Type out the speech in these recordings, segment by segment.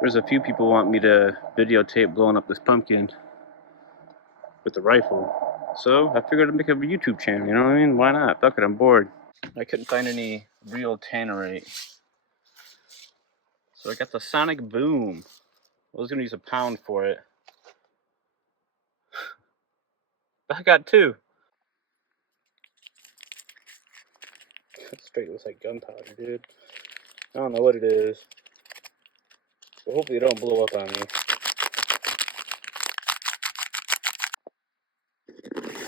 There's a few people want me to videotape blowing up this pumpkin with the rifle. So I figured I'd make a YouTube channel, you know what I mean? Why not? Fuck it, I'm bored. I couldn't find any real Tannerite. So I got the Sonic Boom. I was gonna use £1 for it. I got 2. That straight looks like gunpowder, dude. I don't know what it is. But hopefully it don't blow up on me.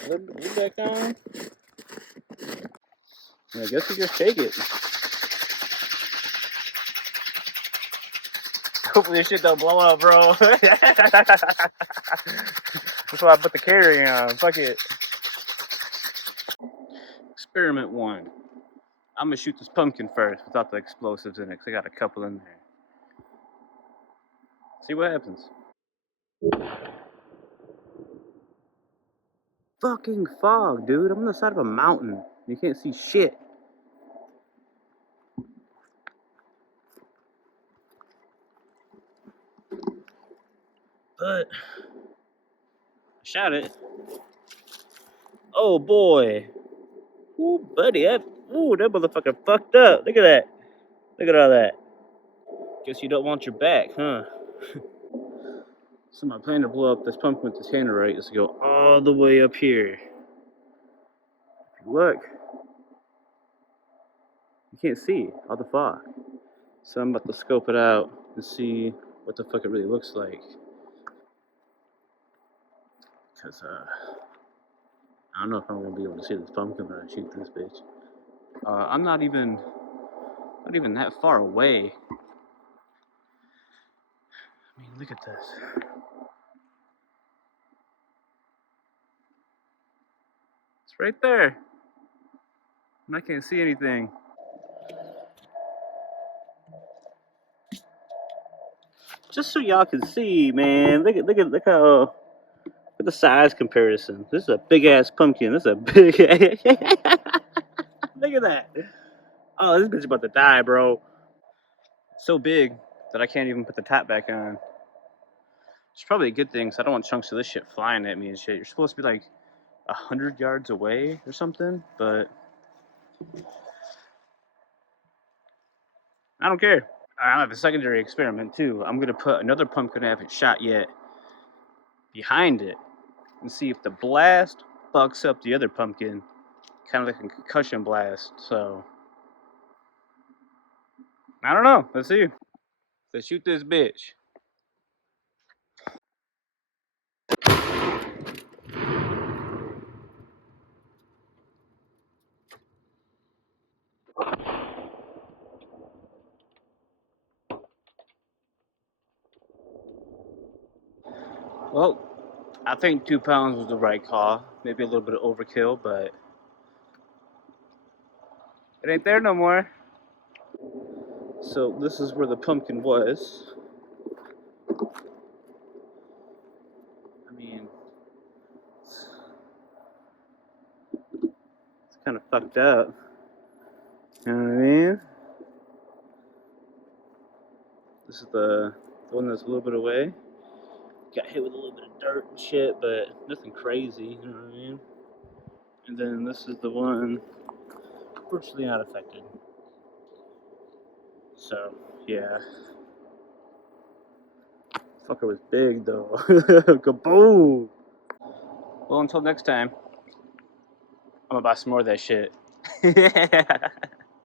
Lid back on. I guess we just take it. Hopefully this shit don't blow up, bro. That's why I put the carry on. Fuck it. Experiment 1. I'm gonna shoot this pumpkin first without the explosives in it, because I got a couple in there. See what happens. Fucking fog, dude. I'm on the side of a mountain. You can't see shit. But I shot it. Oh boy. Ooh, buddy, that motherfucker fucked up. Look at that. Look at all that. Guess you don't want your back, huh? So my plan to blow up this pumpkin with the Tannerite is to go all the way up here. If you look, you can't see all the fog. So I'm about to scope it out and see what the fuck it really looks like. Because, I don't know if I'm gonna be able to see this pumpkin when I shoot this bitch. I'm not even that far away. I mean, look at this. It's right there. And I can't see anything. Just so y'all can see, man. Look how. Look at the size comparison. This is a big ass pumpkin. This is a big. Look at that. Oh, this bitch is about to die, bro. It's so big that I can't even put the top back on. It's probably a good thing, because I don't want chunks of this shit flying at me and shit. You're supposed to be like 100 yards away or something, but I don't care. I have a secondary experiment too. I'm gonna put another pumpkin I haven't shot yet behind it and see if the blast fucks up the other pumpkin, kind of like a concussion blast. So I don't know. Let's see. Let's shoot this bitch. Well, I think £2 was the right call. Maybe a little bit of overkill, but it ain't there no more. So this is where the pumpkin was. I mean, it's kind of fucked up. You know what I mean? This is the one that's a little bit away. Got hit with a little bit of dirt and shit, but nothing crazy, you know what I mean? And then this is the one virtually not affected. So, yeah. Fucker was big though. Kaboom! Well, until next time, I'm gonna buy some more of that shit.